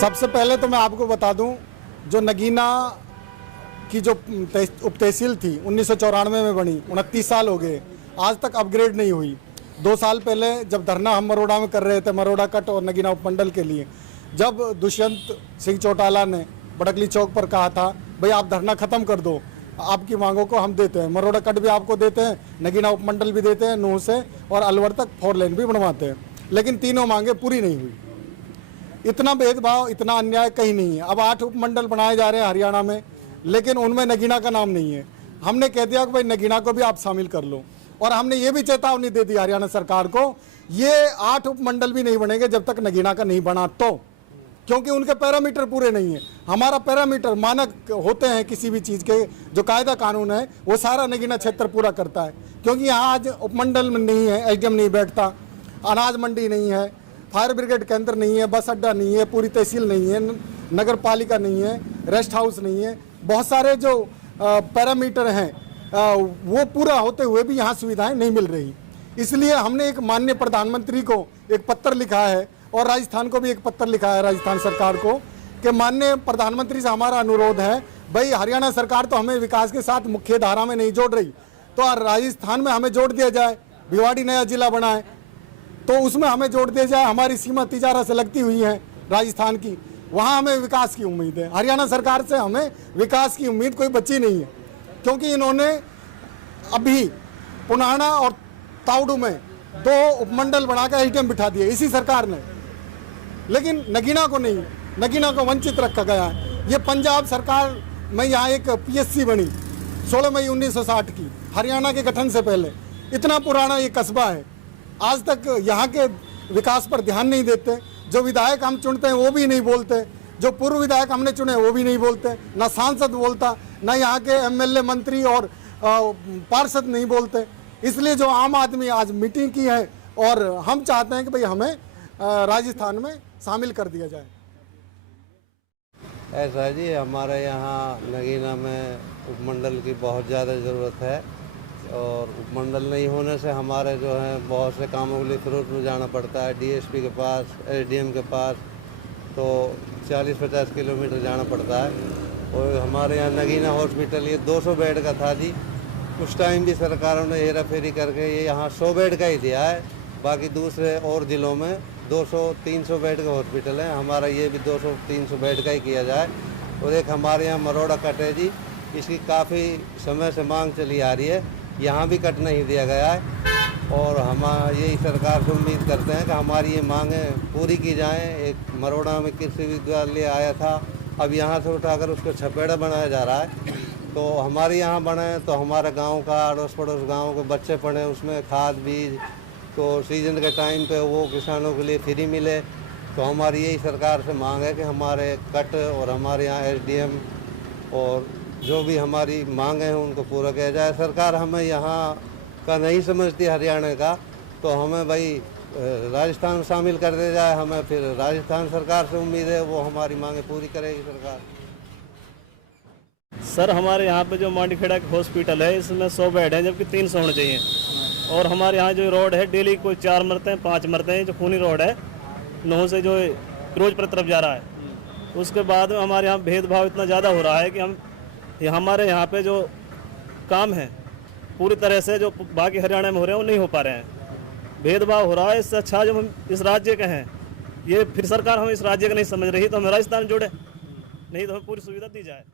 सबसे पहले तो मैं आपको बता दूं, जो नगीना की जो उप तहसील थी 1994 में बनी, 29 साल हो गए, आज तक अपग्रेड नहीं हुई। 2 साल पहले जब धरना हम मरोड़ा में कर रहे थे, मरोड़ा कट और नगीना उपमंडल के लिए, जब दुष्यंत सिंह चौटाला ने बड़कली चौक पर कहा था भाई आप धरना ख़त्म कर दो, आपकी मांगों को हम देते हैं, मरोड़ा कट भी आपको देते हैं, नगीना उपमंडल भी देते हैं, नूह से और अलवर तक 4 लेन भी बनवाते हैं, लेकिन तीनों मांगे पूरी नहीं हुई। इतना भेदभाव, इतना अन्याय कहीं नहीं है। अब 8 उपमंडल बनाए जा रहे हैं हरियाणा में, लेकिन उनमें नगीना का नाम नहीं है। हमने कह दिया कि भाई नगीना को भी आप शामिल कर लो, और हमने ये भी चेतावनी दे दी हरियाणा सरकार को, ये 8 उपमंडल भी नहीं बनेंगे जब तक नगीना का नहीं बना तो, क्योंकि उनके पैरामीटर पूरे नहीं है। हमारा पैरामीटर, मानक होते हैं किसी भी चीज़ के, जो कायदा कानून है वो सारा नगीना क्षेत्र पूरा करता है। क्योंकि यहाँ आज उपमंडल में नहीं है, एसडीएम नहीं बैठता, अनाज मंडी नहीं है, फायर ब्रिगेड केंद्र नहीं है, बस अड्डा नहीं है, पूरी तहसील नहीं है, नगर पालिका नहीं है, रेस्ट हाउस नहीं है, बहुत सारे जो पैरामीटर हैं वो पूरा होते हुए भी यहाँ सुविधाएं नहीं मिल रही। इसलिए हमने एक माननीय प्रधानमंत्री को एक पत्र लिखा है, और राजस्थान को भी एक पत्र लिखा है, राजस्थान सरकार को, कि माननीय प्रधानमंत्री से हमारा अनुरोध है, भाई हरियाणा सरकार तो हमें विकास के साथ मुख्य धारा में नहीं जोड़ रही, तो राजस्थान में हमें जोड़ दिया जाए। भिवाड़ी नया जिला बना है तो उसमें हमें जोड़ दिया जाए। हमारी सीमा तिजारा से लगती हुई है राजस्थान की, वहाँ हमें विकास की उम्मीद है। हरियाणा सरकार से हमें विकास की उम्मीद कोई बची नहीं है, क्योंकि इन्होंने अभी पुनाना और तावड़ू में 2 उपमंडल बनाकर एसडीएम बिठा दिए इसी सरकार ने, लेकिन नगीना को नहीं, नगीना को वंचित रखा गया है। ये पंजाब सरकार में यहाँ एक पीएससी बनी 16 मई 1960 की, हरियाणा के गठन से पहले। इतना पुराना ये कस्बा है, आज तक यहाँ के विकास पर ध्यान नहीं देते। जो विधायक हम चुनते हैं वो भी नहीं बोलते, जो पूर्व विधायक हमने चुने वो भी नहीं बोलते, ना सांसद बोलता, ना यहाँ के एमएलए मंत्री और पार्षद नहीं बोलते। इसलिए जो आम आदमी आज मीटिंग की है, और हम चाहते हैं कि भाई हमें राजस्थान में शामिल कर दिया जाए। ऐसा है जी, हमारे यहाँ नगीना में उपमंडल की बहुत ज़्यादा ज़रूरत है, और उपमंडल नहीं होने से हमारे जो है बहुत से कामों के लिए फिरोज में जाना पड़ता है, डीएसपी के पास, एसडीएम के पास, तो 40-50 किलोमीटर जाना पड़ता है। और हमारे यहाँ नगीना हॉस्पिटल ये 200 बेड का था जी, उस टाइम भी सरकारों ने हेरा फेरी करके ये यहाँ 100 बेड का ही दिया है, बाकी दूसरे और ज़िलों में 200-300 बेड का हॉस्पिटल है, हमारा ये भी 200-300 बेड का ही किया जाए। और एक हमारे यहाँ मरोड़ा कट है जी, इसकी काफ़ी समय से मांग चली आ रही है, यहाँ भी कट नहीं दिया गया है, और हम यही सरकार से उम्मीद करते हैं कि हमारी ये मांगें पूरी की जाएं। एक मरोड़ा में कृषि विद्यालय आया था, अब यहाँ से उठाकर उसको छपेड़ा बनाया जा रहा है, तो हमारे यहाँ बने तो हमारे गांव का, अड़ोस पड़ोस गाँव के बच्चे पढ़ें, उसमें खाद बीज तो सीजन के टाइम पे वो किसानों के लिए फ्री मिले। तो हमारी यही सरकार से मांग है कि हमारे कट और हमारे यहाँ एसडीएम और जो भी हमारी मांग हैं उनको पूरा किया जाए। सरकार हमें यहाँ का नहीं समझती हरियाणा का, तो हमें भाई राजस्थान में शामिल कर दिया जाए। हमें फिर राजस्थान सरकार से उम्मीद है वो हमारी मांगें पूरी करेगी सरकार। सर हमारे यहाँ पे जो मांडीखेड़ा हॉस्पिटल है इसमें 100 बेड हैं, जबकि 300 होने चाहिए। और हमारे यहाँ जो रोड है डेली कोई 4 मरते हैं 5 मरते हैं, जो खूनी रोड है नूह से जो फिरोजपुर तरफ जा रहा है। उसके बाद हमारे यहाँ भेदभाव इतना ज़्यादा हो रहा है कि हमारे यहाँ पे जो काम है पूरी तरह से जो बाकी हरियाणा में हो रहे हैं वो नहीं हो पा रहे हैं, भेदभाव हो रहा है। इससे अच्छा जब हम इस राज्य के हैं, ये फिर सरकार हमें इस राज्य का नहीं समझ रही तो हमें राजस्थान जोड़े, नहीं तो हमें पूरी सुविधा दी जाए।